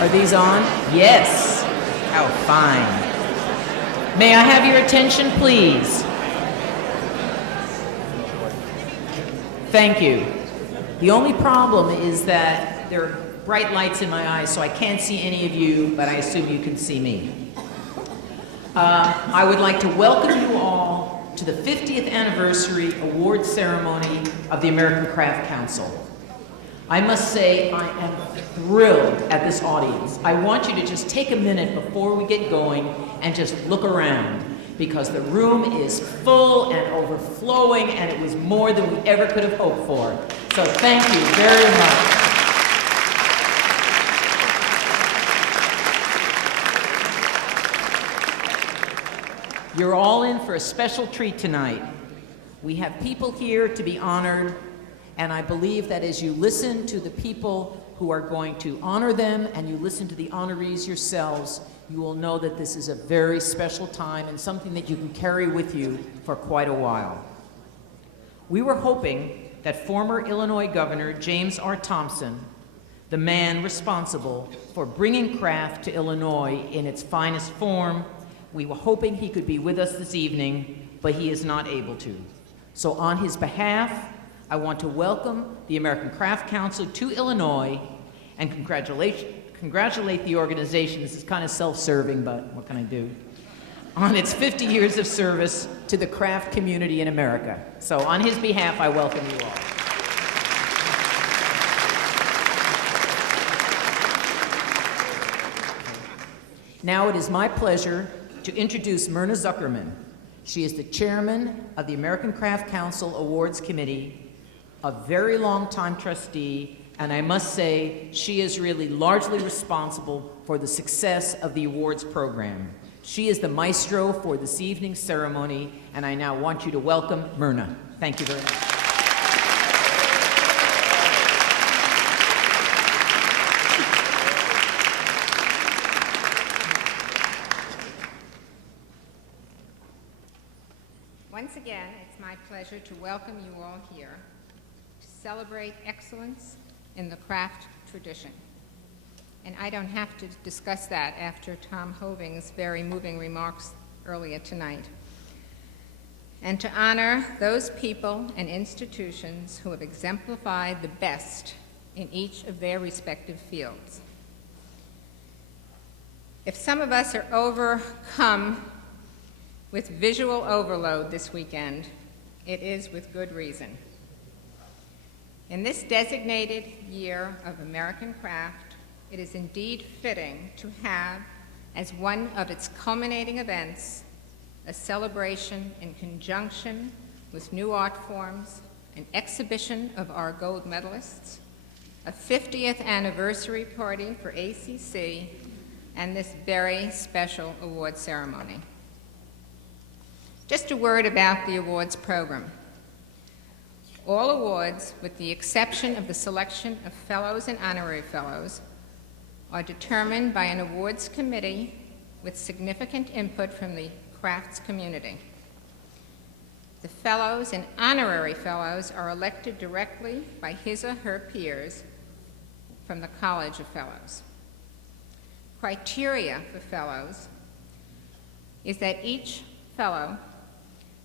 Are these on? Yes. How fine. May I have your attention, please? Thank you. The only problem is that there are bright lights in my eyes, so I can't see any of you, but I assume you can see me. I would like to welcome you all to the 50th anniversary award ceremony of the American Craft Council. I must say I am thrilled at this audience. I want you to just take a minute before we get going and just look around, because the room is full and overflowing, and it was more than we ever could have hoped for. So thank you very much. You're all in for a special treat tonight. We have people here to be honored, and I believe that as you listen to the people who are going to honor them and you listen to the honorees yourselves, you will know that this is a very special time and something that you can carry with you for quite a while. We were hoping that former Illinois Governor James R. Thompson, the man responsible for bringing craft to Illinois in its finest form, we were hoping he could be with us this evening, but he is not able to. So on his behalf, I want to welcome the American Craft Council to Illinois and congratulate the organization. This is kind of self-serving, but what can I do? On its 50 years of service to the craft community in America. So on his behalf, I welcome you all. Now it is my pleasure to introduce Myrna Zuckerman. She is the chairman of the American Craft Council Awards Committee, a very long-time trustee, and I must say she is really largely responsible for the success of the awards program. She is the maestro for this evening's ceremony, and I now want you to welcome Myrna. Thank you very much. Once again, it's my pleasure to welcome you all here to celebrate excellence in the craft tradition. And I don't have to discuss that after Tom Hoving's very moving remarks earlier tonight. And to honor those people and institutions who have exemplified the best in each of their respective fields. If some of us are overcome with visual overload this weekend, it is with good reason. In this designated year of American craft, it is indeed fitting to have, as one of its culminating events, a celebration in conjunction with new art forms, an exhibition of our gold medalists, a 50th anniversary party for ACC, and this very special award ceremony. Just a word about the awards program. All awards, with the exception of the selection of fellows and honorary fellows, are determined by an awards committee with significant input from the crafts community. The fellows and honorary fellows are elected directly by his or her peers from the College of Fellows. Criteria for fellows is that each fellow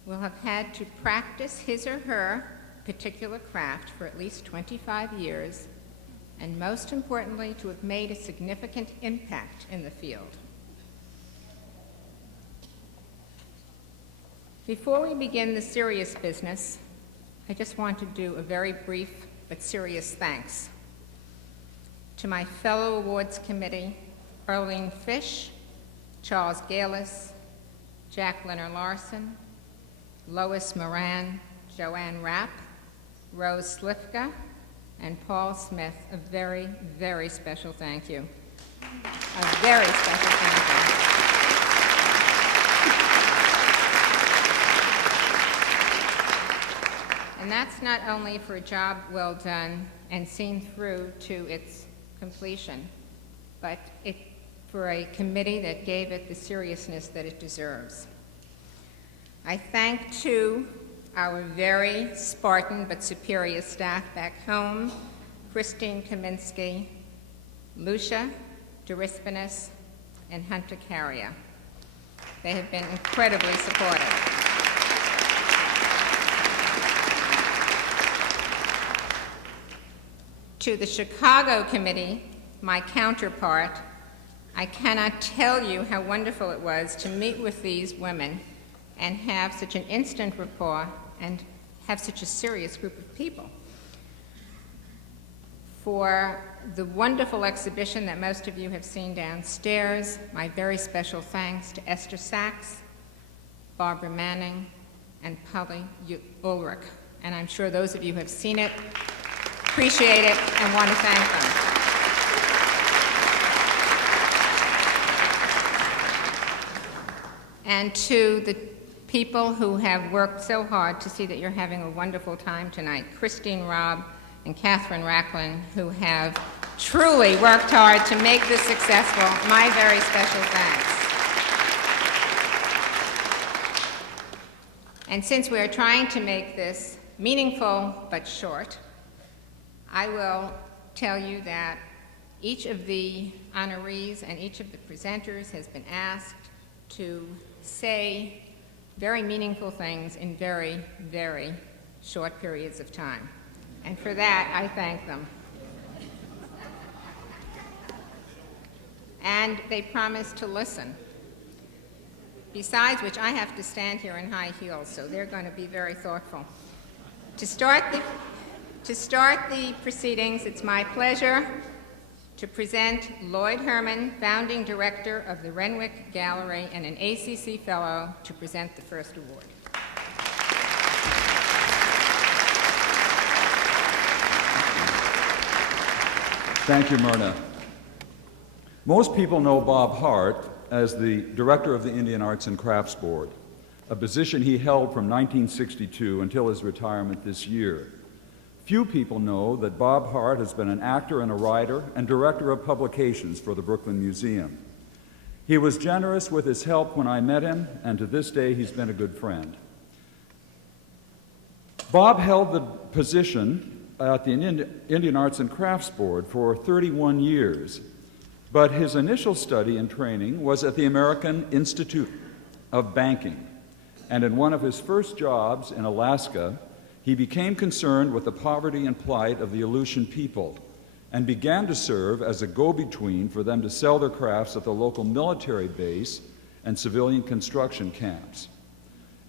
will have had to practice his or her particular craft for at least 25 years, and most importantly, to have made a significant impact in the field. Before we begin the serious business, I just want to do a very brief but serious thanks to my fellow awards committee, Arlene Fish, Charles Galis, Jack Leonard Larson, Lois Moran, Joanne Rapp, Rose Slifka, and Paul Smith. A very, very special thank you. A very special thank you. And that's not only for a job well done and seen through to its completion, but for a committee that gave it the seriousness that it deserves. I thank, too, our very Spartan but superior staff back home, Christine Kaminsky, Lucia, Derispinus, and Hunter Carrier. They have been incredibly supportive. To the Chicago Committee, my counterpart, I cannot tell you how wonderful it was to meet with these women and have such an instant rapport and have such a serious group of people. For the wonderful exhibition that most of you have seen downstairs, my very special thanks to Esther Sachs, Barbara Manning, and Polly Ulrich. And I'm sure those of you who have seen it appreciate it and want to thank them. And to the people who have worked so hard to see that you're having a wonderful time tonight, Christine Robb and Catherine Racklin, who have truly worked hard to make this successful, my very special thanks. And since we're trying to make this meaningful but short, I will tell you that each of the honorees and each of the presenters has been asked to say very meaningful things in very, very short periods of time. And for that, I thank them. And they promise to listen. Besides which, I have to stand here in high heels, so they're going to be very thoughtful. To start the proceedings, it's my pleasure to present Lloyd Herman, founding director of the Renwick Gallery and an ACC fellow, to present the first award. Thank you, Myrna. Most people know Bob Hart as the director of the Indian Arts and Crafts Board, a position he held from 1962 until his retirement this year. Few people know that Bob Hart has been an actor and a writer and director of publications for the Brooklyn Museum. He was generous with his help when I met him, and to this day he's been a good friend. Bob held the position at the Indian Arts and Crafts Board for 31 years, but his initial study and training was at the American Institute of Banking, and in one of his first jobs in Alaska, he became concerned with the poverty and plight of the Aleutian people and began to serve as a go-between for them to sell their crafts at the local military base and civilian construction camps.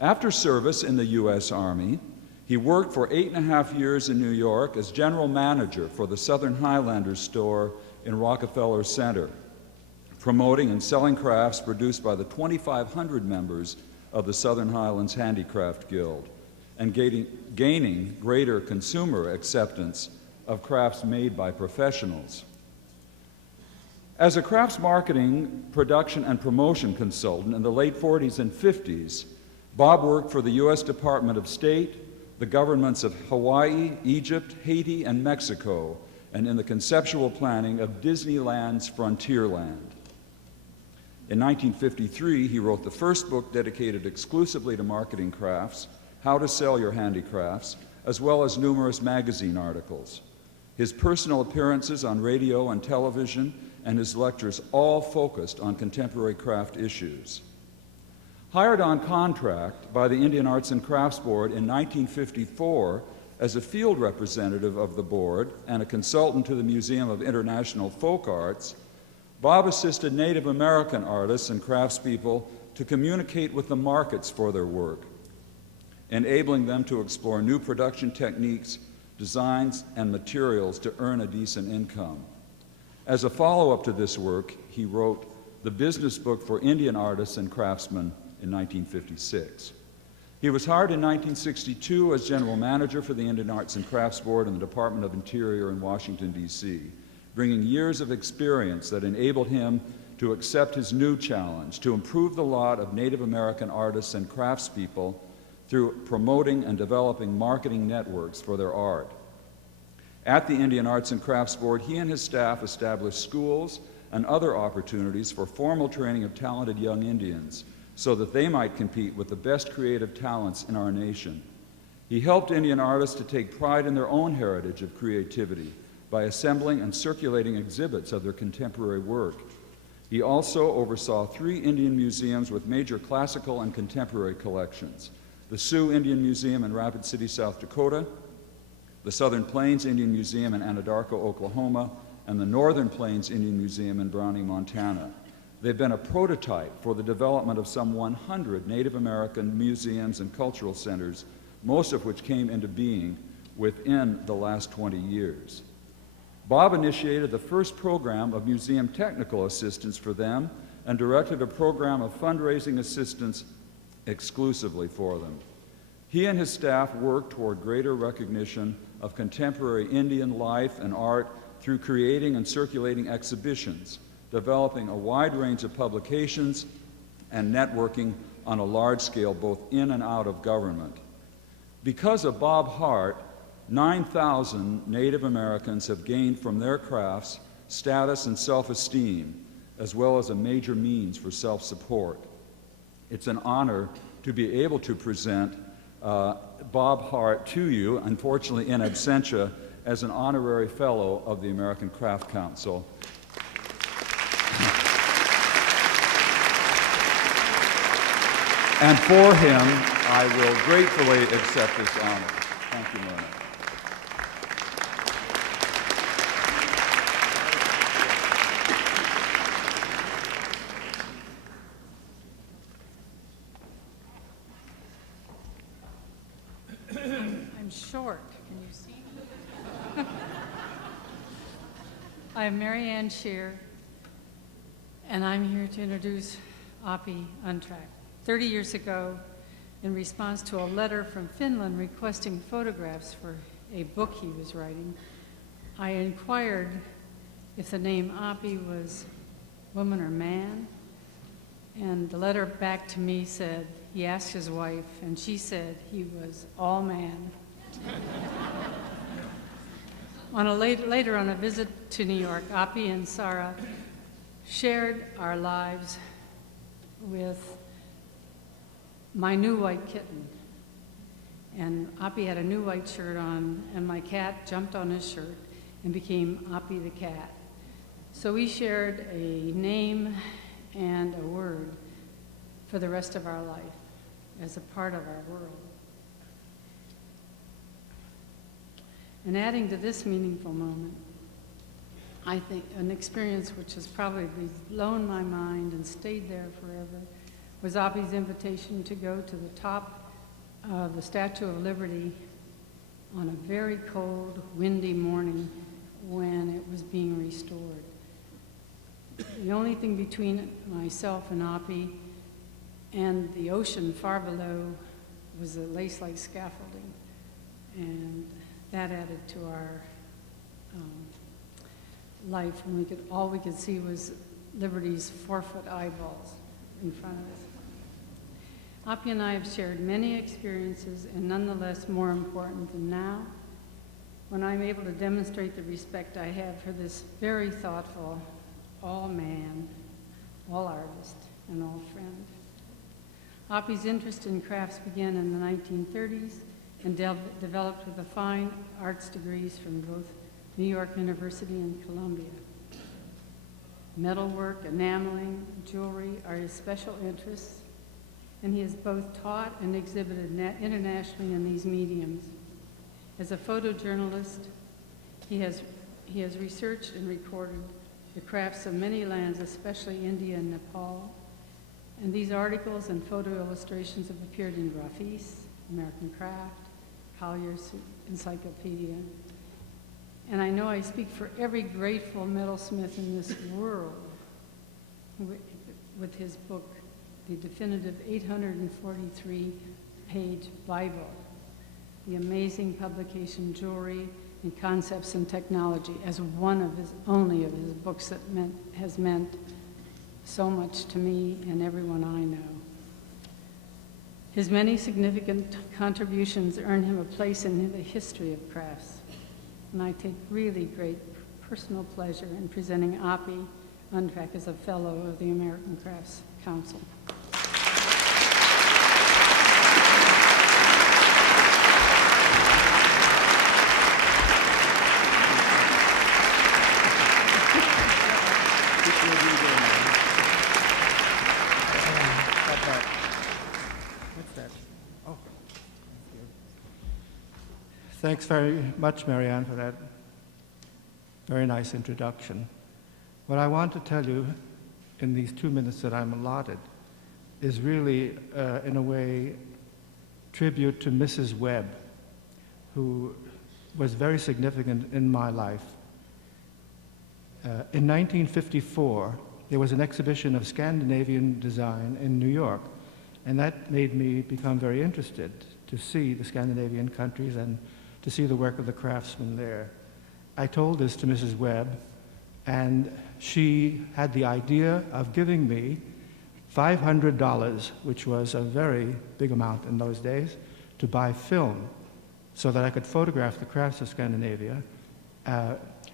After service in the U.S. Army, he worked for 8.5 years in New York as general manager for the Southern Highlanders store in Rockefeller Center, promoting and selling crafts produced by the 2,500 members of the Southern Highlands Handicraft Guild, and gaining greater consumer acceptance of crafts made by professionals. As a crafts marketing, production, and promotion consultant in the late 40s and 50s, Bob worked for the U.S. Department of State, the governments of Hawaii, Egypt, Haiti, and Mexico, and in the conceptual planning of Disneyland's Frontierland. In 1953, he wrote the first book dedicated exclusively to marketing crafts, How to Sell Your Handicrafts, as well as numerous magazine articles. His personal appearances on radio and television and his lectures all focused on contemporary craft issues. Hired on contract by the Indian Arts and Crafts Board in 1954 as a field representative of the board and a consultant to the Museum of International Folk Arts, Bob assisted Native American artists and craftspeople to communicate with the markets for their work, enabling them to explore new production techniques, designs, and materials to earn a decent income. As a follow-up to this work, he wrote the Business Book for Indian Artists and Craftsmen in 1956. He was hired in 1962 as general manager for the Indian Arts and Crafts Board in the Department of Interior in Washington, D.C., bringing years of experience that enabled him to accept his new challenge to improve the lot of Native American artists and craftspeople through promoting and developing marketing networks for their art. At the Indian Arts and Crafts Board, he and his staff established schools and other opportunities for formal training of talented young Indians so that they might compete with the best creative talents in our nation. He helped Indian artists to take pride in their own heritage of creativity by assembling and circulating exhibits of their contemporary work. He also oversaw 3 Indian museums with major classical and contemporary collections: the Sioux Indian Museum in Rapid City, South Dakota, the Southern Plains Indian Museum in Anadarko, Oklahoma, and the Northern Plains Indian Museum in Browning, Montana. They've been a prototype for the development of some 100 Native American museums and cultural centers, most of which came into being within the last 20 years. Bob initiated the first program of museum technical assistance for them and directed a program of fundraising assistance exclusively for them. He and his staff worked toward greater recognition of contemporary Indian life and art through creating and circulating exhibitions, developing a wide range of publications, and networking on a large scale both in and out of government. Because of Bob Hart, 9,000 Native Americans have gained from their crafts status and self-esteem, as well as a major means for self-support. It's an honor to be able to present Bob Hart to you, unfortunately in absentia, as an honorary fellow of the American Craft Council. And for him, I will gratefully accept this honor. Thank you, Marianne. I'm short. Can you see me? I'm Marianne, and I'm here to introduce Oppi Untracht. 30 years ago, in response to a letter from Finland requesting photographs for a book he was writing, I inquired if the name Oppi was woman or man, and the letter back to me said, he asked his wife, and she said he was all man. Later on a visit to New York, Oppi and Sarah shared our lives with my new white kitten. And Oppi had a new white shirt on, and my cat jumped on his shirt and became Oppi the cat. So we shared a name and a word for the rest of our life as a part of our world. And adding to this meaningful moment, I think an experience which has probably blown my mind and stayed there forever was Oppi's invitation to go to the top of the Statue of Liberty on a very cold, windy morning when it was being restored. The only thing between myself and Oppi and the ocean far below was the lace-like scaffolding, and that added to our life when all we could see was Liberty's 4-foot eyeballs in front of us. Oppi and I have shared many experiences, and nonetheless more important than now, when I'm able to demonstrate the respect I have for this very thoughtful, all man, all artist, and all friend. Oppi's interest in crafts began in the 1930s and developed with the fine arts degrees from both New York University and Columbia. Metalwork, enameling, jewelry are his special interests, and he has both taught and exhibited internationally in these mediums. As a photojournalist, he has researched and recorded the crafts of many lands, especially India and Nepal, and these articles and photo illustrations have appeared in Graphice, American Craft, Collier's Encyclopedia. And I know I speak for every grateful metalsmith in this world with his book, the definitive 843-page Bible, the amazing publication Jewelry and Concepts in Technology, as one of his books that has meant so much to me and everyone I know. His many significant contributions earn him a place in the history of crafts, and I take really great personal pleasure in presenting Oppi Untracht as a fellow of the American Crafts Council. Thanks very much, Marianne, for that very nice introduction. What I want to tell you in these 2 minutes that I'm allotted is really, in a way, tribute to Mrs. Webb, who was very significant in my life. In 1954, there was an exhibition of Scandinavian design in New York, and that made me become very interested to see the Scandinavian countries and to see the work of the craftsmen there. I told this to Mrs. Webb, and she had the idea of giving me $500, which was a very big amount in those days, to buy film so that I could photograph the crafts of Scandinavia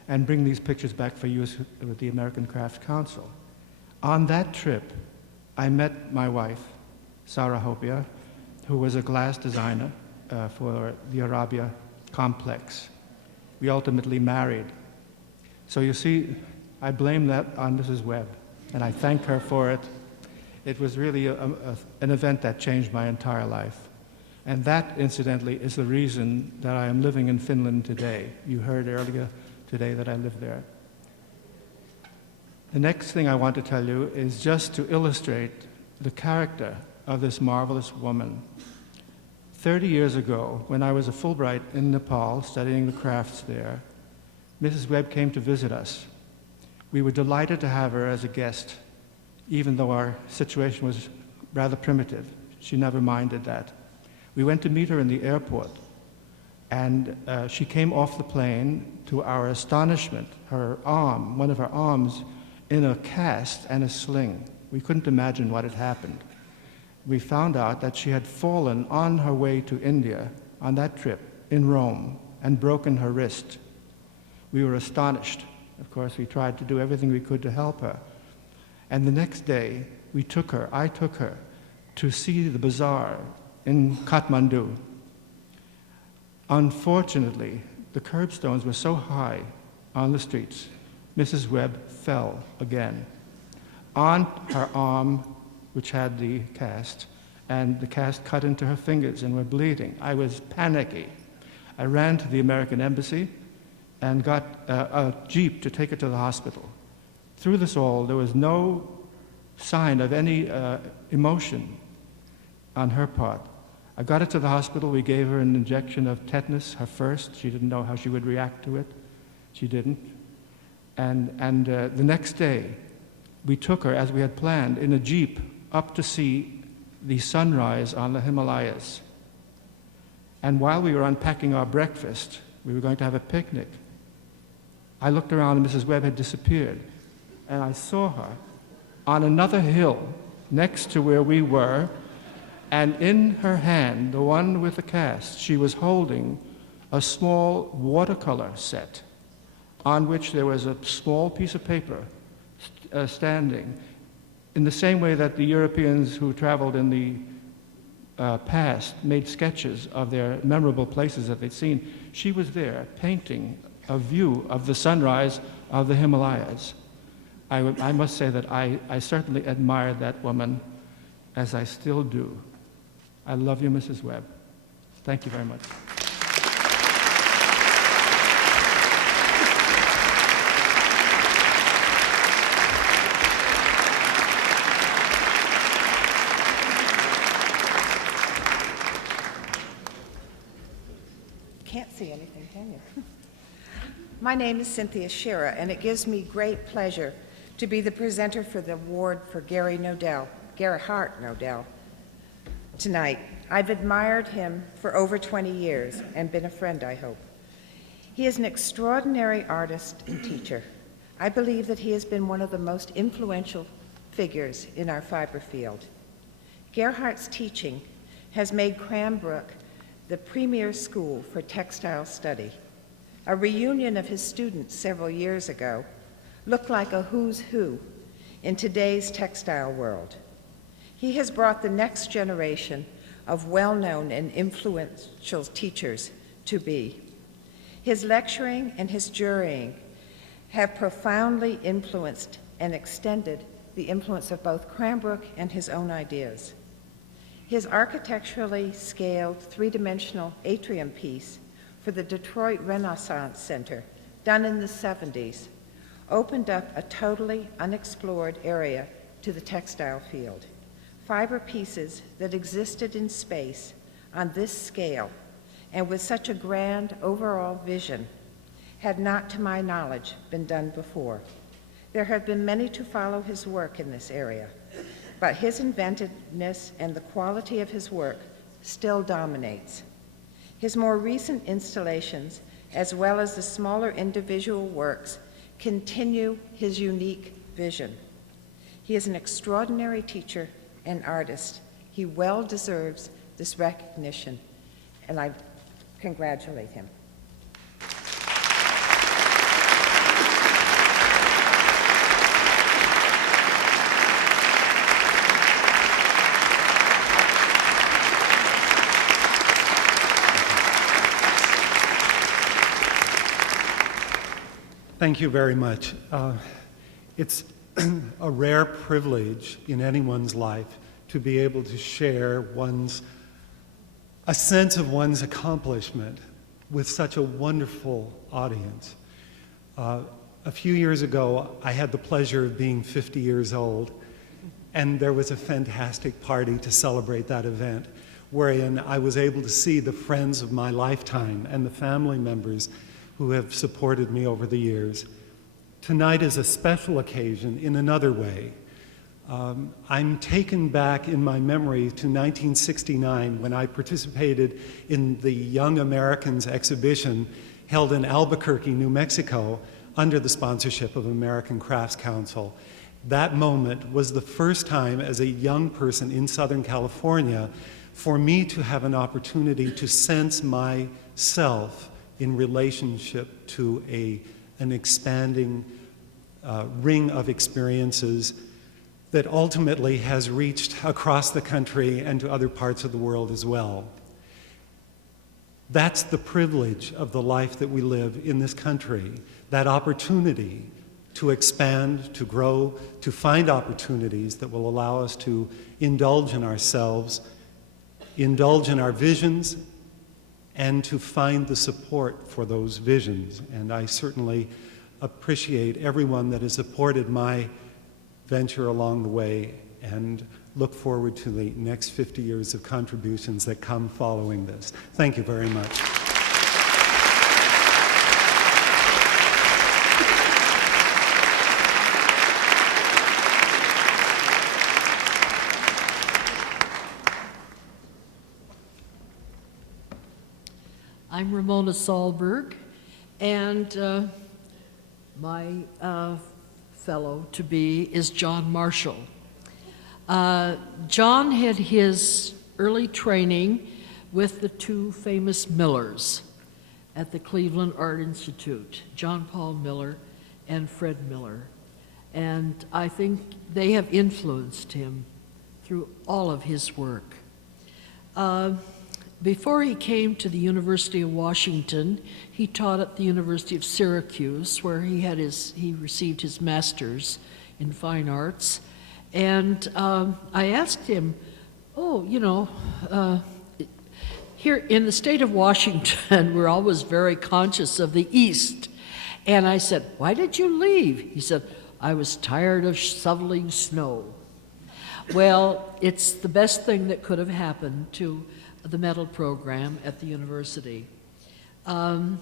and bring these pictures back for use with the American Crafts Council. On that trip, I met my wife, Sarah Hopia, who was a glass designer for the Arabia complex. We ultimately married. So you see, I blame that on Mrs. Webb, and I thank her for it. It was really an event that changed my entire life. And that, incidentally, is the reason that I am living in Finland today. You heard earlier today that I live there. The next thing I want to tell you is just to illustrate the character of this marvelous woman. 30 years ago, when I was a Fulbright in Nepal studying the crafts there, Mrs. Webb came to visit us. We were delighted to have her as a guest, even though our situation was rather primitive. She never minded that. We went to meet her in the airport, and she came off the plane. To our astonishment, her arm, one of her arms, in a cast and a sling. We couldn't imagine what had happened. We found out that she had fallen on her way to India on that trip in Rome and broken her wrist. We were astonished. Of course, we tried to do everything we could to help her. And the next day, I took her to see the bazaar in Kathmandu. Unfortunately, the curbstones were so high on the streets, Mrs. Webb fell again on her arm, which had the cast, and the cast cut into her fingers and were bleeding. I was panicky. I ran to the American embassy and got a jeep to take her to the hospital. Through this all, there was no sign of any emotion on her part. I got her to the hospital. We gave her an injection of tetanus, her first. She didn't know how she would react to it. She didn't. And the next day, we took her, as we had planned, in a jeep up to see the sunrise on the Himalayas. And while we were unpacking our breakfast, we were going to have a picnic. I looked around and Mrs. Webb had disappeared. And I saw her on another hill next to where we were, and in her hand, the one with the cast, she was holding a small watercolor set on which there was a small piece of paper standing. In the same way that the Europeans who traveled in the past made sketches of their memorable places that they'd seen, she was there painting a view of the sunrise of the Himalayas. I must say that I certainly admired that woman, as I still do. I love you, Mrs. Webb. Thank you very much. Can't see anything, can you? My name is Cynthia Jere, and it gives me great pleasure to be the presenter for the award for Gerhardt Knodel tonight. I've admired him for over 20 years and been a friend, I hope. He is an extraordinary artist and teacher. I believe that he has been one of the most influential figures in our fiber field. Gerhardt's teaching has made Cranbrook the premier school for textile study. A reunion of his students several years ago looked like a who's who in today's textile world. He has brought the next generation of well-known and influential teachers to be. His lecturing and his jurying have profoundly influenced and extended the influence of both Cranbrook and his own ideas. His architecturally scaled three-dimensional atrium piece for the Detroit Renaissance Center, done in the 70s, opened up a totally unexplored area to the textile field. Fiber pieces that existed in space on this scale and with such a grand overall vision had not, to my knowledge, been done before. There have been many to follow his work in this area, but his inventiveness and the quality of his work still dominates. His more recent installations, as well as the smaller individual works, continue his unique vision. He is an extraordinary teacher and artist. He well deserves this recognition, and I congratulate him. Thank you very much. It's a rare privilege in anyone's life to be able to share a sense of one's accomplishment with such a wonderful audience. A few years ago, I had the pleasure of being 50 years old, and there was a fantastic party to celebrate that event, wherein I was able to see the friends of my lifetime and the family members who have supported me over the years. Tonight is a special occasion in another way. I'm taken back in my memory to 1969 when I participated in the Young Americans exhibition held in Albuquerque, New Mexico, under the sponsorship of American Crafts Council. That moment was the first time as a young person in Southern California for me to have an opportunity to sense myself in relationship to an expanding ring of experiences that ultimately has reached across the country and to other parts of the world as well. That's the privilege of the life that we live in this country, that opportunity to expand, to grow, to find opportunities that will allow us to indulge in ourselves, indulge in our visions, and to find the support for those visions. And I certainly appreciate everyone that has supported my venture along the way and look forward to the next 50 years of contributions that come following this. Thank you very much. I'm Ramona Sahlberg, and my fellow-to-be is John Marshall. John had his early training with the two famous Millers at the Cleveland Art Institute, John Paul Miller and Fred Miller. And I think they have influenced him through all of his work. Before he came to the University of Washington, he taught at the University of Syracuse, where he received his master's in fine arts. And I asked him, here in the state of Washington, we're always very conscious of the East. And I said, why did you leave? He said, I was tired of shoveling snow. Well, it's the best thing that could have happened to the medal program at the university. When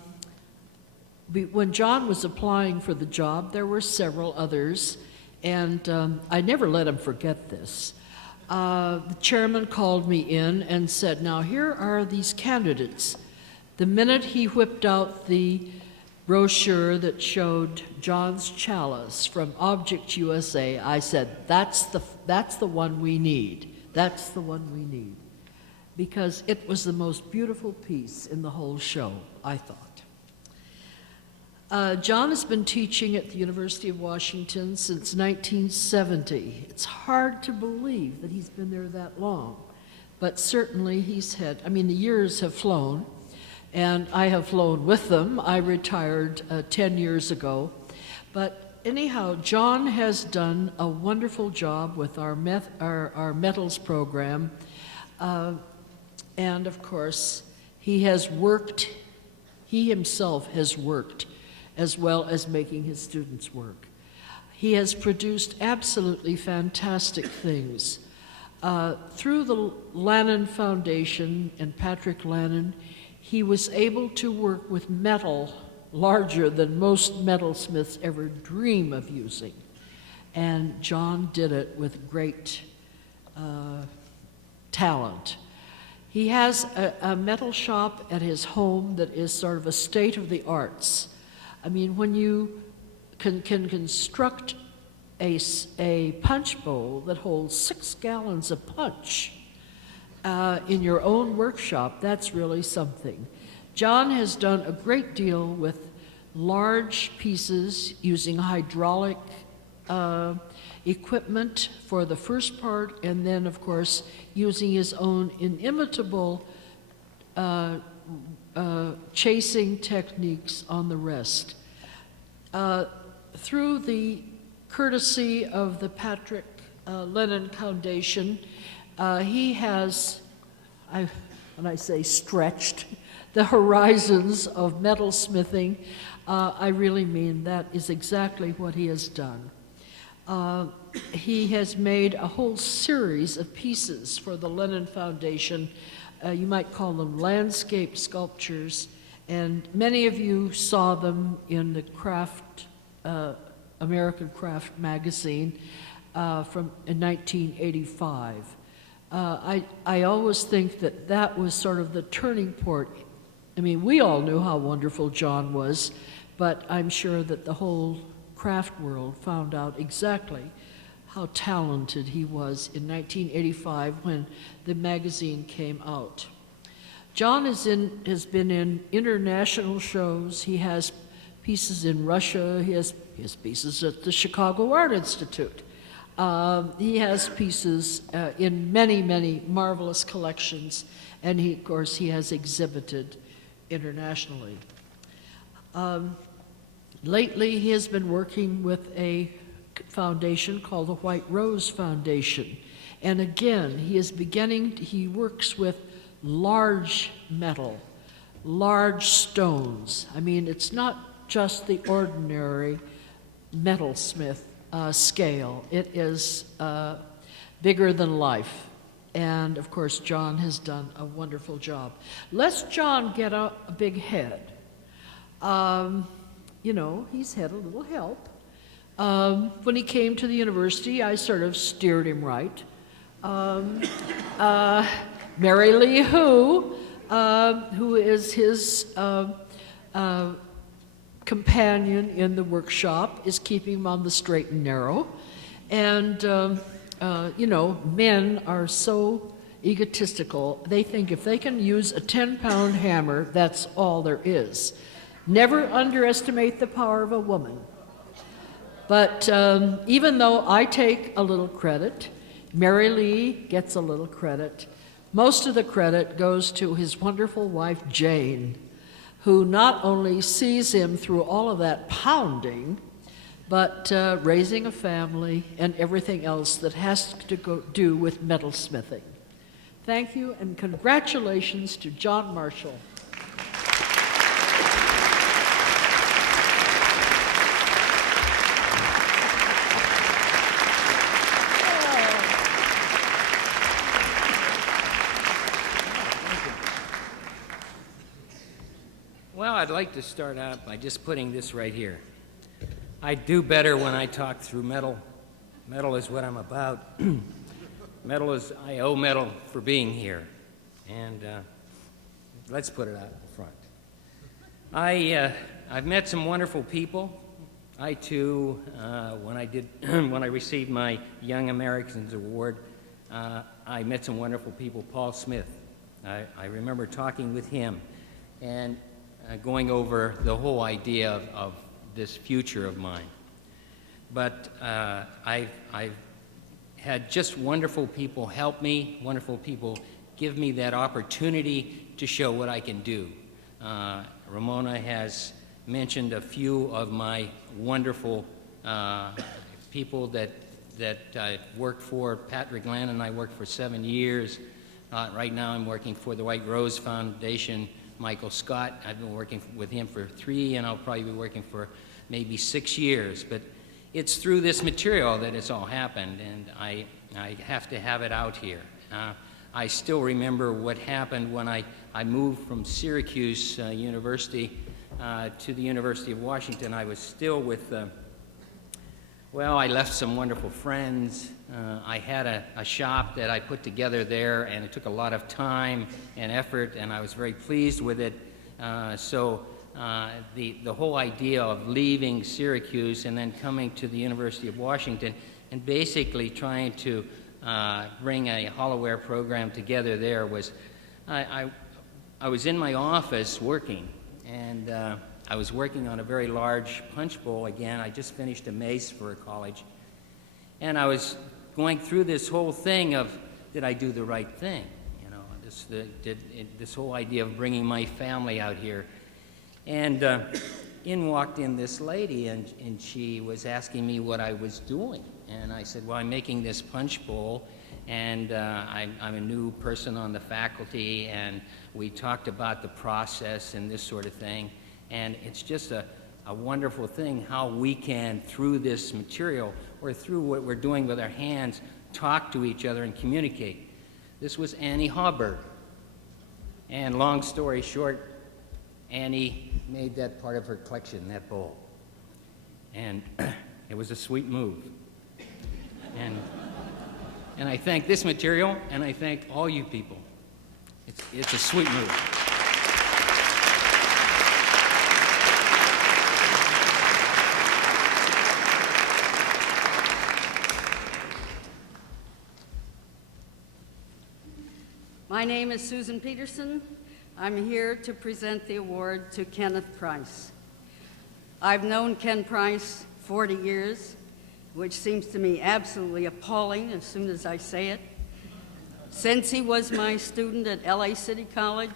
John was applying for the job, there were several others, and I never let him forget this. The chairman called me in and said, now here are these candidates. The minute he whipped out the brochure that showed John's chalice from Object USA, I said, that's the one we need. That's the one we need. Because it was the most beautiful piece in the whole show, I thought. John has been teaching at the University of Washington since 1970. It's hard to believe that he's been there that long, but certainly the years have flown, and I have flown with them. I retired 10 years ago, but anyhow, John has done a wonderful job with our metals program. And of course, he himself has worked as well as making his students work. He has produced absolutely fantastic things. Through the Lannon Foundation and Patrick Lannon, he was able to work with metal larger than most metalsmiths ever dream of using. And John did it with great talent. He has a metal shop at his home that is sort of a state of the arts. I mean, when you can construct a punch bowl that holds 6 gallons of punch in your own workshop, that's really something. John has done a great deal with large pieces using hydraulic equipment for the first part, and then, of course, using his own inimitable chasing techniques on the rest. Through the courtesy of the Patrick Lannon Foundation, he has, when I say stretched, the horizons of metalsmithing. I really mean that is exactly what he has done. He has made a whole series of pieces for the Lannon Foundation. You might call them landscape sculptures, and many of you saw them in the American Craft magazine in 1985. I always think that was sort of the turning point. I mean, we all knew how wonderful John was, but I'm sure that the whole craft world found out exactly how talented he was in 1985 when the magazine came out. John has been in international shows. He has pieces in Russia. He has pieces at the Chicago Art Institute. He has pieces in many, many marvelous collections, and of course, he has exhibited internationally. Lately, he has been working with a foundation called the White Rose Foundation. And again, he works with large metal, large stones. I mean, it's not just the ordinary metalsmith scale. It is bigger than life. And of course, John has done a wonderful job. Lest John get a big head, you know, he's had a little help. When he came to the university, I sort of steered him right. Mary Lee who is his companion in the workshop, is keeping him on the straight and narrow. And, you know, men are so egotistical. They think if they can use a 10-pound hammer, that's all there is. Never underestimate the power of a woman. But even though I take a little credit, Mary Lee gets a little credit. Most of the credit goes to his wonderful wife, Jane, who not only sees him through all of that pounding, but raising a family and everything else that has to do with metalsmithing. Thank you, and congratulations to John Marshall. Well, I'd like to start out by just putting this right here. I do better when I talk through metal. Metal is what I'm about. I owe metal for being here. And let's put it out in front. I've met some wonderful people. I too, when I received my Young Americans Award, I met some wonderful people. Paul Smith. I remember talking with him and going over the whole idea of this future of mine. But I've had just wonderful people help me, wonderful people give me that opportunity to show what I can do. Ramona has mentioned a few of my wonderful people that I worked for. Patrick Land and I worked for 7 years. Right now I'm working for the White Rose Foundation. Michael Scott, I've been working with him for 3, and I'll probably be working for maybe 6 years. But it's through this material that it's all happened, and I have to have it out here. I still remember what happened when I moved from Syracuse University to the University of Washington. I was still with, I left some wonderful friends. I had a shop that I put together there, and it took a lot of time and effort, and I was very pleased with it. The whole idea of leaving Syracuse and then coming to the University of Washington and basically trying to bring a hollowware program together there was, I was in my office working, and I was working on a very large punch bowl again. I just finished a mace for a college, and I was going through this whole thing of, did I do the right thing? You know, this whole idea of bringing my family out here. And in walked in this lady, and she was asking me what I was doing. And I said, well, I'm making this punch bowl, and I'm a new person on the faculty, and we talked about the process and this sort of thing. And it's just a wonderful thing how we can, through this material or through what we're doing with our hands, talk to each other and communicate. This was Annie Hauberg. And long story short, Annie made that part of her collection, that bowl. And it was a sweet move. And I thank this material, and I thank all you people. It's a sweet move. My name is Susan Peterson. I'm here to present the award to Kenneth Price. I've known Ken Price 40 years, which seems to me absolutely appalling as soon as I say it. Since he was my student at LA City College,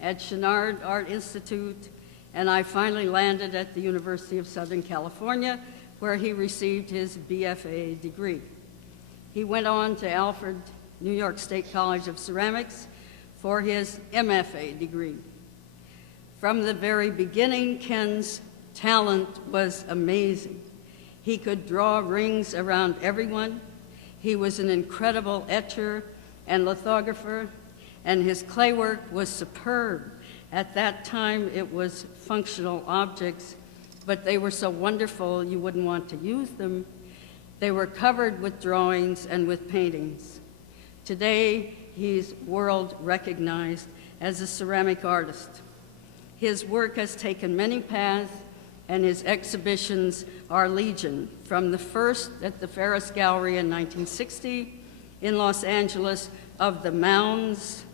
at Chenard Art Institute, and I finally landed at the University of Southern California, where he received his BFA degree. He went on to Alfred New York State College of Ceramics for his MFA degree. From the very beginning, Ken's talent was amazing. He could draw rings around everyone. He was an incredible etcher and lithographer, and his clay work was superb. At that time, it was functional objects, but they were so wonderful you wouldn't want to use them. They were covered with drawings and with paintings. Today, he's world recognized as a ceramic artist. His work has taken many paths, and his exhibitions are legion, from the first at the Ferris Gallery in 1960 in Los Angeles of the mounds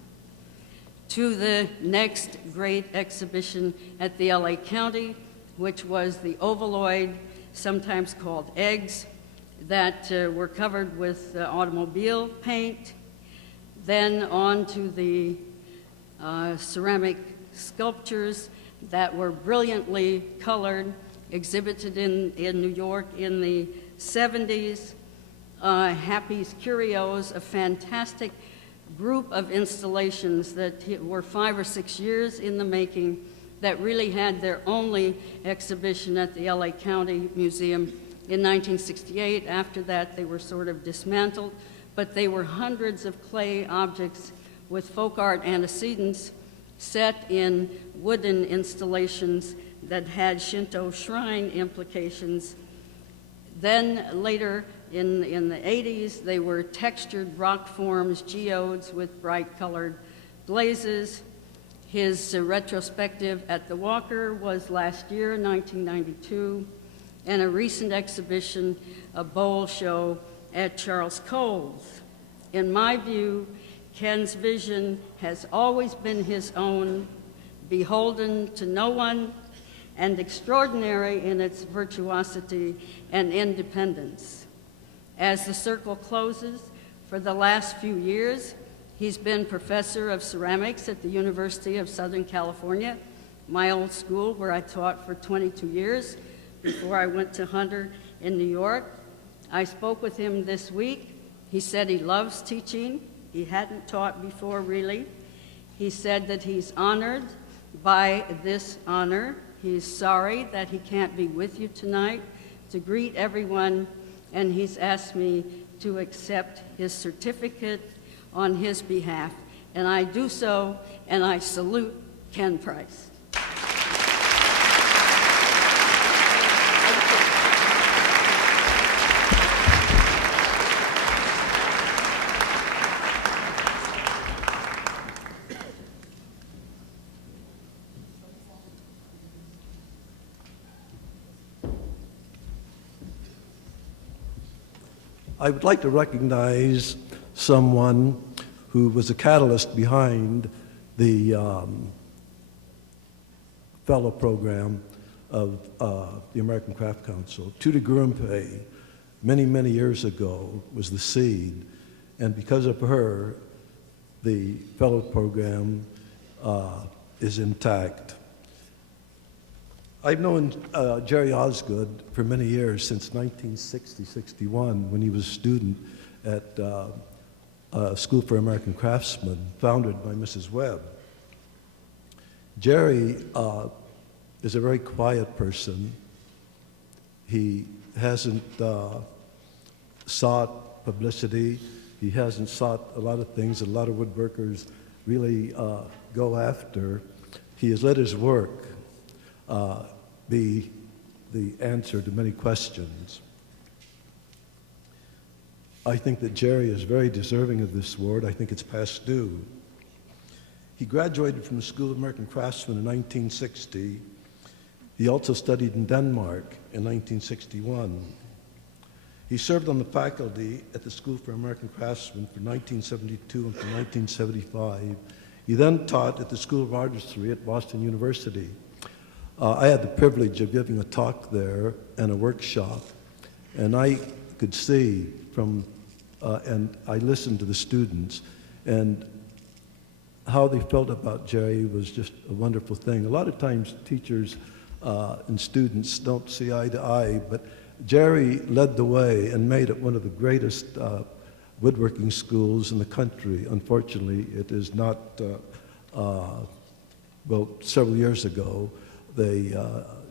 to the next great exhibition at the LA County, which was the ovaloid, sometimes called eggs, that were covered with automobile paint. Then on to the ceramic sculptures that were brilliantly colored, exhibited in New York in the 70s. Happy's Curios, a fantastic group of installations that were 5 or 6 years in the making, that really had their only exhibition at the LA County Museum in 1968. After that, they were sort of dismantled, but they were hundreds of clay objects with folk art antecedents set in wooden installations that had Shinto shrine implications. Then later in the 80s, they were textured rock forms, geodes with bright colored glazes. His retrospective at the Walker was last year, 1992, and a recent exhibition, a bowl show at Charles Cole's. In my view, Ken's vision has always been his own, beholden to no one, and extraordinary in its virtuosity and independence. As the circle closes, for the last few years, he's been professor of ceramics at the University of Southern California, my old school where I taught for 22 years before I went to Hunter in New York. I spoke with him this week. He said he loves teaching. He hadn't taught before, really. He said that he's honored by this honor. He's sorry that he can't be with you tonight to greet everyone, and he's asked me to accept his certificate on his behalf. And I do so, and I salute Ken Price. I would like to recognize someone who was a catalyst behind the fellow program of the American Craft Council. Tuta Gurumpe, many, many years ago, was the seed, and because of her, the fellow program is intact. I've known Jere Osgood for many years, since 1960-61, when he was a student at School for American Craftsmen, founded by Mrs. Webb. Jere is a very quiet person. He hasn't sought publicity. He hasn't sought a lot of things that a lot of woodworkers really go after. He has let his work be the answer to many questions. I think that Jere is very deserving of this award. I think it's past due. He graduated from the School of American Craftsmen in 1960. He also studied in Denmark in 1961. He served on the faculty at the School for American Craftsmen from 1972 until 1975. He then taught at the School of Artistry at Boston University. I had the privilege of giving a talk there and a workshop, and I could see from, and I listened to the students, and how they felt about Jere was just a wonderful thing. A lot of times teachers and students don't see eye to eye, but Jere led the way and made it one of the greatest woodworking schools in the country. Unfortunately, it is not, well, several years ago, they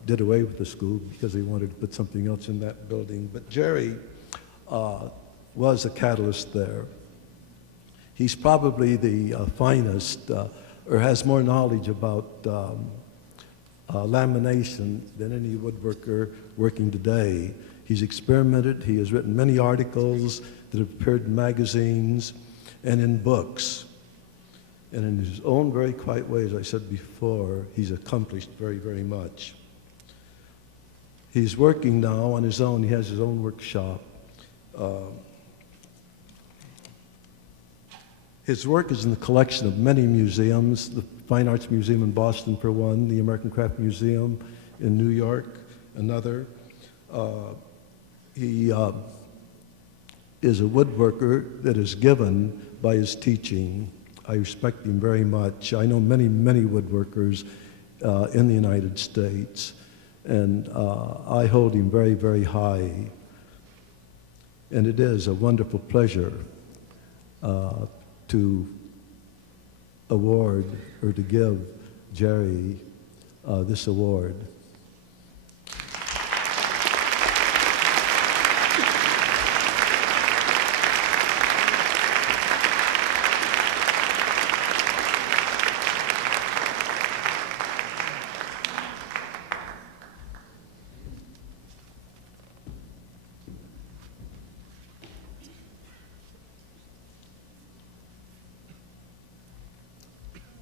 did away with the school because they wanted to put something else in that building. But Jere was a catalyst there. He's probably the finest, or has more knowledge about lamination than any woodworker working today. He's experimented. He has written many articles that have appeared in magazines and in books. And in his own very quiet way, as I said before, he's accomplished very, very much. He's working now on his own. He has his own workshop. His work is in the collection of many museums, the Fine Arts Museum in Boston for one, the American Craft Museum in New York, another. He is a woodworker that is given by his teaching. I respect him very much. I know many, many woodworkers in the United States, and I hold him very, very high. And it is a wonderful pleasure to award or to give Jere this award.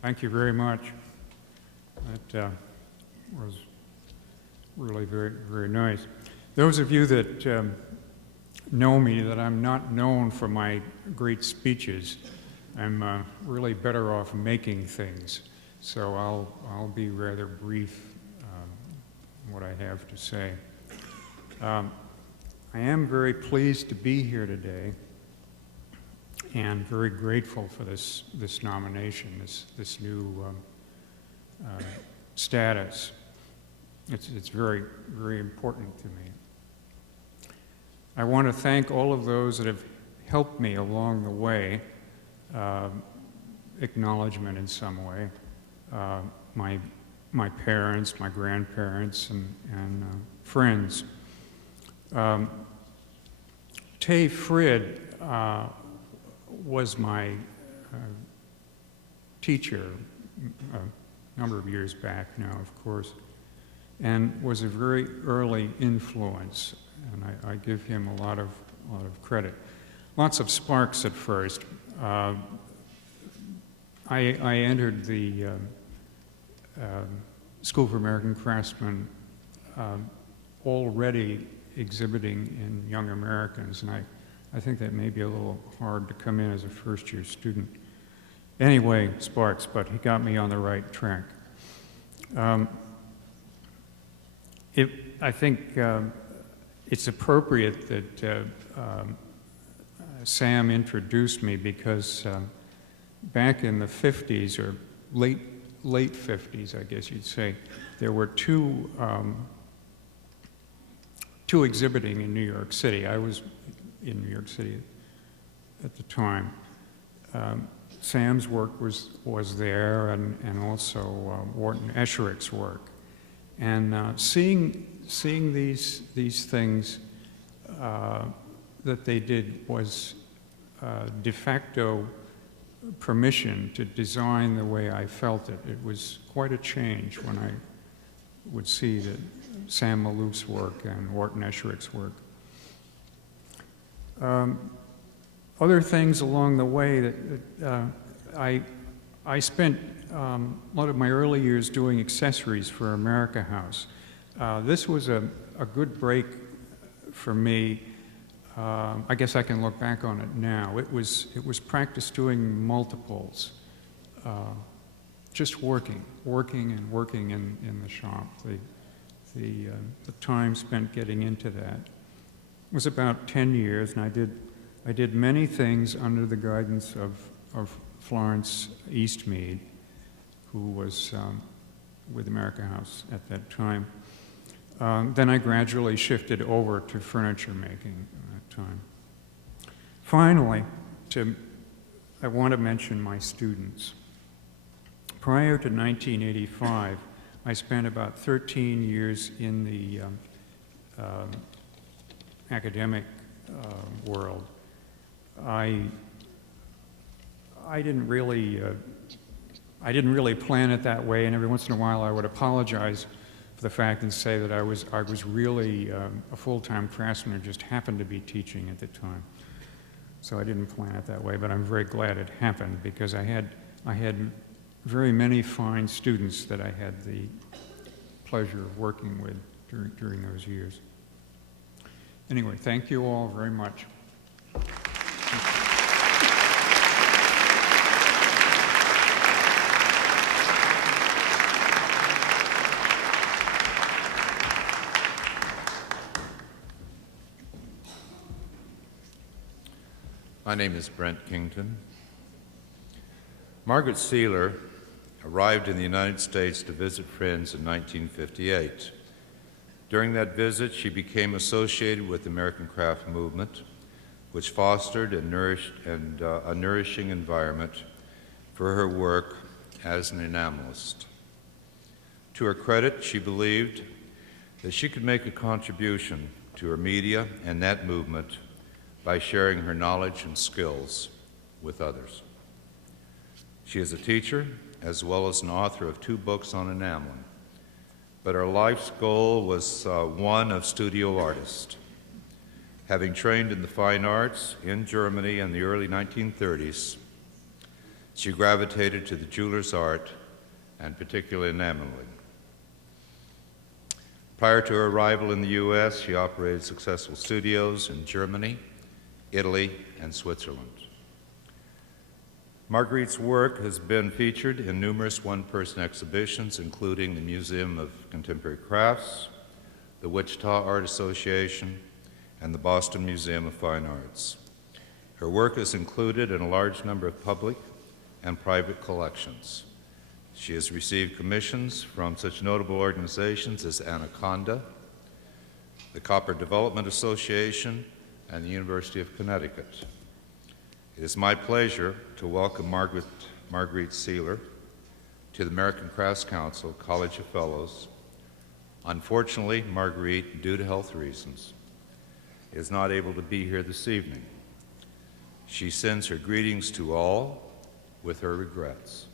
Thank you very much. That was really very, very nice. Those of you that know me, that I'm not known for my great speeches. I'm really better off making things. So I'll be rather brief in what I have to say. I am very pleased to be here today, and very grateful for this nomination, this new status. It's very, very important to me. I want to thank all of those that have helped me along the way, acknowledgement in some way, my parents, my grandparents, and friends. Tay Frid was my teacher a number of years back now, of course, and was a very early influence, and I give him a lot of credit. Lots of sparks at first. I entered the School for American Craftsmen already exhibiting in Young Americans, and I think that may be a little hard to come in as a first-year student. Anyway, sparks, but he got me on the right track. I think it's appropriate that Sam introduced me because back in the 50s, or late 50s, I guess you'd say, there were two exhibiting in New York City. I was in New York City at the time. Sam's work was there, and also Wharton Esherick's work. And seeing these things that they did was de facto permission to design the way I felt it. It was quite a change when I would see that Sam Malouf's work and Wharton Esherick's work. Other things along the way that I spent a lot of my early years doing accessories for America House. This was a good break for me. I guess I can look back on it now. It was practice doing multiples, just working in the shop. The time spent getting into that was about 10 years, and I did many things under the guidance of Florence Eastmead, who was with America House at that time. Then I gradually shifted over to furniture making at that time. Finally, I want to mention my students. Prior to 1985, I spent about 13 years in the academic world. I didn't really plan it that way, and every once in a while I would apologize for the fact and say that I was really a full-time craftsman who just happened to be teaching at the time. So I didn't plan it that way, but I'm very glad it happened because I had very many fine students that I had the pleasure of working with during those years. Anyway, thank you all very much. My name is Brent Kington. Margaret Seeler arrived in the United States to visit friends in 1958. During that visit, she became associated with the American craft movement, which fostered and nourished a nourishing environment for her work as an enamelist. To her credit, she believed that she could make a contribution to her media and that movement by sharing her knowledge and skills with others. She is a teacher as well as an author of 2 books on enameling, but her life's goal was one of studio artist. Having trained in the fine arts in Germany in the early 1930s, she gravitated to the jeweler's art and particularly enameling. Prior to her arrival in the U.S., she operated successful studios in Germany, Italy, and Switzerland. Margarete's work has been featured in numerous one-person exhibitions, including the Museum of Contemporary Crafts, the Wichita Art Association, and the Boston Museum of Fine Arts. Her work is included in a large number of public and private collections. She has received commissions from such notable organizations as Anaconda, the Copper Development Association, and the University of Connecticut. It is my pleasure to welcome Margarete Seeler to the American Crafts Council College of Fellows. Unfortunately, Margarete, due to health reasons, is not able to be here this evening. She sends her greetings to all with her regrets,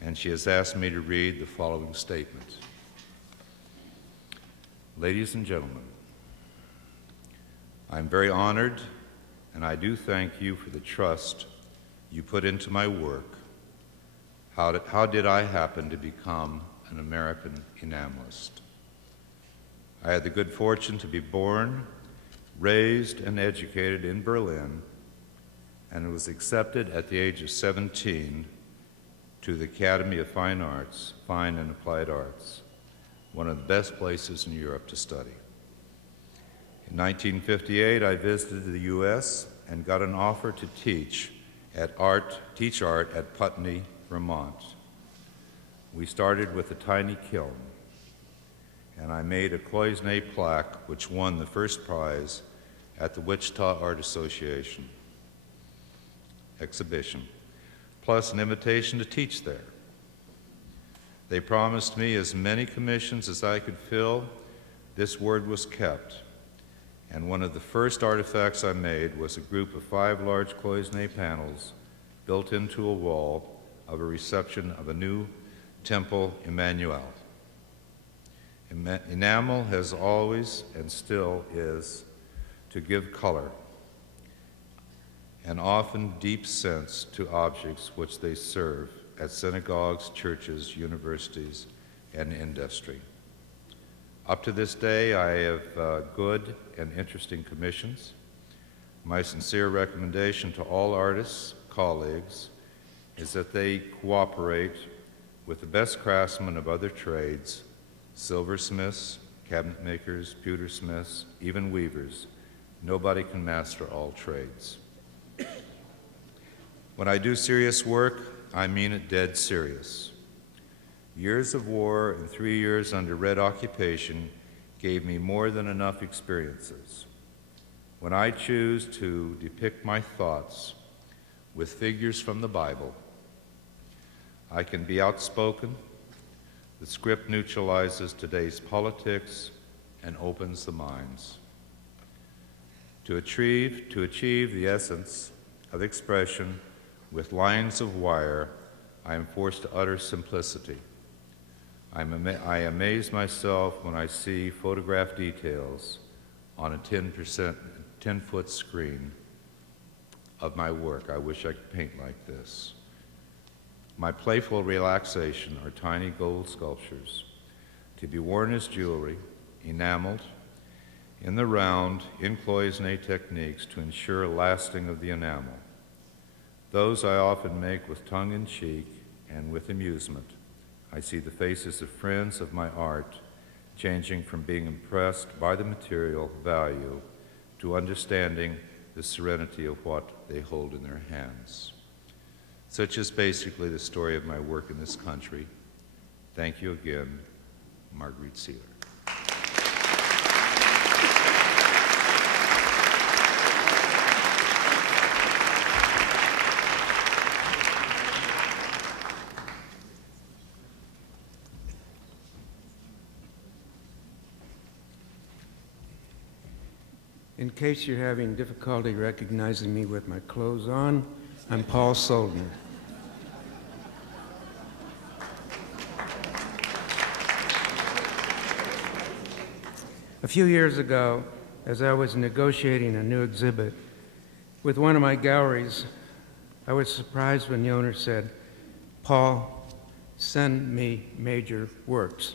and she has asked me to read the following statement. Ladies and gentlemen, I'm very honored, and I do thank you for the trust you put into my work. How did I happen to become an American enamelist? I had the good fortune to be born, raised, and educated in Berlin, and was accepted at the age of 17 to the Academy of Fine Arts, Fine and Applied Arts, one of the best places in Europe to study. In 1958, I visited the U.S. and got an offer to teach art at Putney, Vermont. We started with a tiny kiln, and I made a cloisonne plaque which won the first prize at the Wichita Art Association exhibition, plus an invitation to teach there. They promised me as many commissions as I could fill. This word was kept. And one of the first artifacts I made was a group of 5 large cloisonne panels built into a wall of a reception of a new temple, Emmanuel. Enamel has always and still is to give color, and often deep sense to objects which they serve at synagogues, churches, universities, and industry. Up to this day, I have good and interesting commissions. My sincere recommendation to all artists, colleagues, is that they cooperate with the best craftsmen of other trades, silversmiths, cabinet makers, pewtersmiths, even weavers. Nobody can master all trades. When I do serious work, I mean it dead serious. Years of war and 3 years under red occupation gave me more than enough experiences. When I choose to depict my thoughts with figures from the Bible, I can be outspoken. The script neutralizes today's politics and opens the minds. To achieve the essence of expression with lines of wire, I am forced to utter simplicity. I amaze myself when I see photograph details on a 10-foot screen of my work. I wish I could paint like this. My playful relaxation are tiny gold sculptures to be worn as jewelry, enameled, in the round, in cloisonne techniques to ensure lasting of the enamel. Those I often make with tongue-in-cheek and with amusement. I see the faces of friends of my art changing from being impressed by the material value to understanding the serenity of what they hold in their hands. Such is basically the story of my work in this country. Thank you again, Margarete Seeler. In case you're having difficulty recognizing me with my clothes on, I'm Paul Soldner. A few years ago, as I was negotiating a new exhibit with one of my galleries, I was surprised when the owner said, "Paul, send me major works."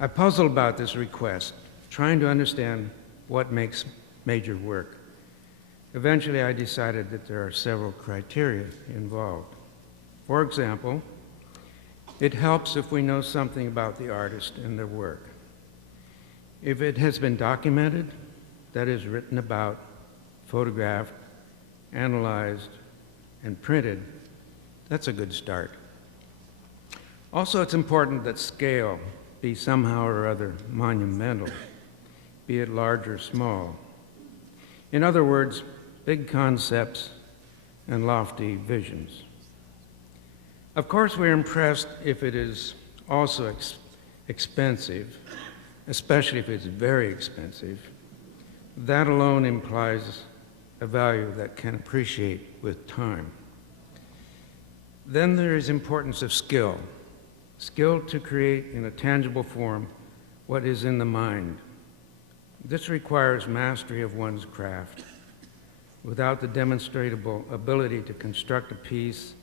I puzzled about this request, trying to understand what makes major work. Eventually, I decided that there are several criteria involved. For example, it helps if we know something about the artist and their work. If it has been documented, that is, written about, photographed, analyzed, and printed, that's a good start. Also, it's important that scale be somehow or other monumental, be it large or small. In other words, big concepts and lofty visions. Of course, we're impressed if it is also expensive, especially if it's very expensive. That alone implies a value that can appreciate with time. Then there is importance of skill. Skill to create in a tangible form what is in the mind. This requires mastery of one's craft. Without the demonstrable ability to construct a piece,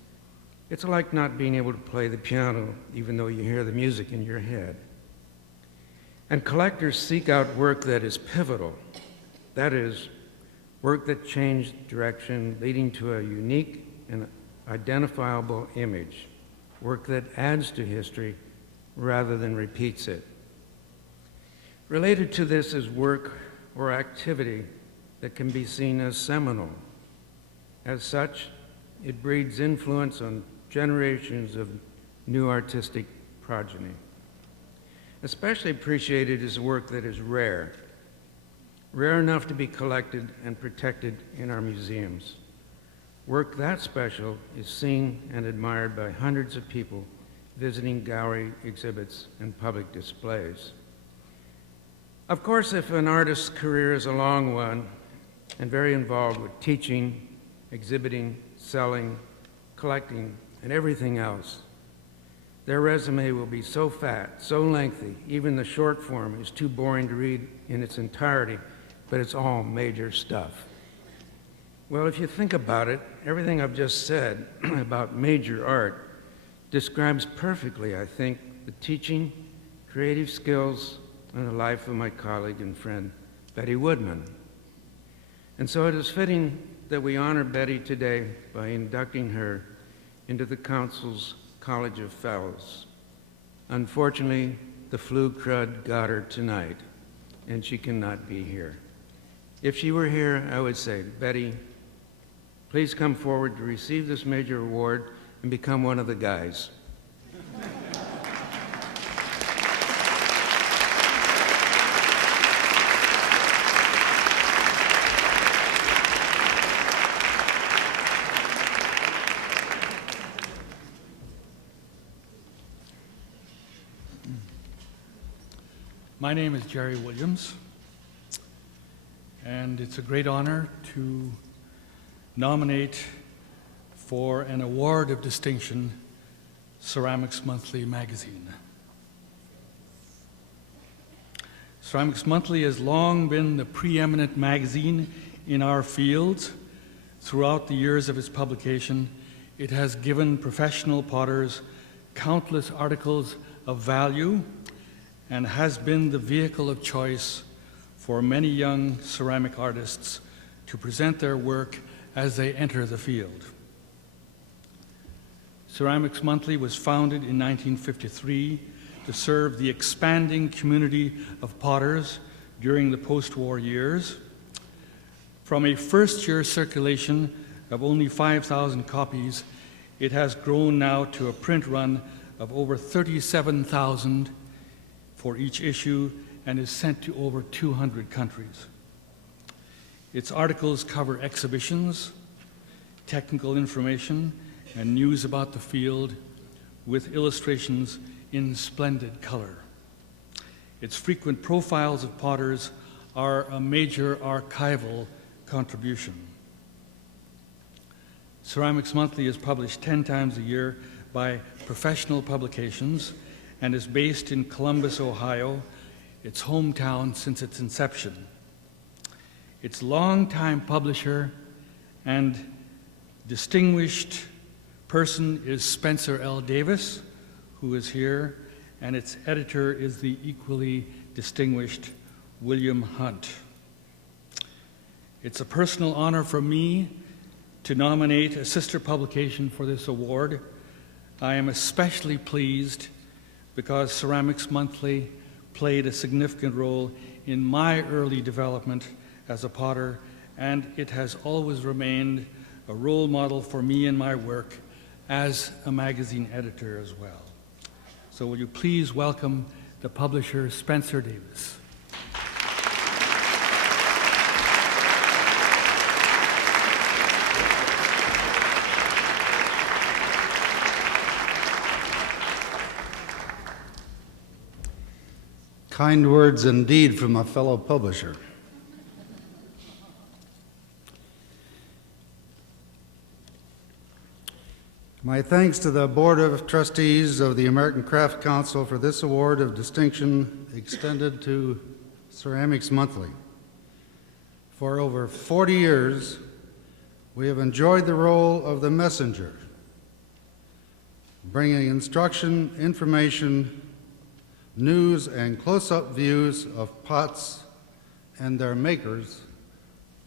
it's like not being able to play the piano even though you hear the music in your head. And collectors seek out work that is pivotal. That is, work that changed direction, leading to a unique and identifiable image. Work that adds to history rather than repeats it. Related to this is work or activity that can be seen as seminal. As such, it breeds influence on generations of new artistic progeny. Especially appreciated is work that is rare enough to be collected and protected in our museums. Work that special is seen and admired by hundreds of people visiting gallery exhibits and public displays. Of course, if an artist's career is a long one and very involved with teaching, exhibiting, selling, collecting, and everything else, their resume will be so fat, so lengthy, even the short form is too boring to read in its entirety, but it's all major stuff. Well, if you think about it, everything I've just said about major art describes perfectly, I think, the teaching, creative skills, and the life of my colleague and friend, Betty Woodman. And so it is fitting that we honor Betty today by inducting her into the Council's College of Fellows. Unfortunately, the flu crud got her tonight, and she cannot be here. If she were here, I would say, Betty, please come forward to receive this major award and become one of the guys. My name is Jerry Williams, and it's a great honor to nominate for an award of distinction Ceramics Monthly magazine. Ceramics Monthly has long been the preeminent magazine in our fields. Throughout the years of its publication, it has given professional potters countless articles of value and has been the vehicle of choice for many young ceramic artists to present their work as they enter the field. Ceramics Monthly was founded in 1953 to serve the expanding community of potters during the post-war years. From a first-year circulation of only 5,000 copies, it has grown now to a print run of over 37,000 for each issue and is sent to over 200 countries. Its articles cover exhibitions, technical information, and news about the field with illustrations in splendid color. Its frequent profiles of potters are a major archival contribution. Ceramics Monthly is published 10 times a year by professional publications and is based in Columbus, Ohio, its hometown since its inception. Its longtime publisher and distinguished person is Spencer L. Davis, who is here, and its editor is the equally distinguished William Hunt. It's a personal honor for me to nominate a sister publication for this award. I am especially pleased because Ceramics Monthly played a significant role in my early development as a potter, and it has always remained a role model for me in my work as a magazine editor as well. So will you please welcome the publisher, Spencer Davis. Kind words indeed from a fellow publisher. My thanks to the Board of Trustees of the American Craft Council for this award of distinction extended to Ceramics Monthly. For over 40 years, we have enjoyed the role of the messenger, bringing instruction, information, news, and close-up views of pots and their makers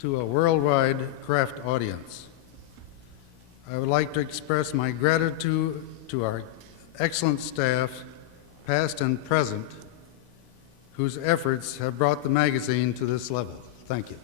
to a worldwide craft audience. I would like to express my gratitude to our excellent staff, past and present, whose efforts have brought the magazine to this level. Thank you.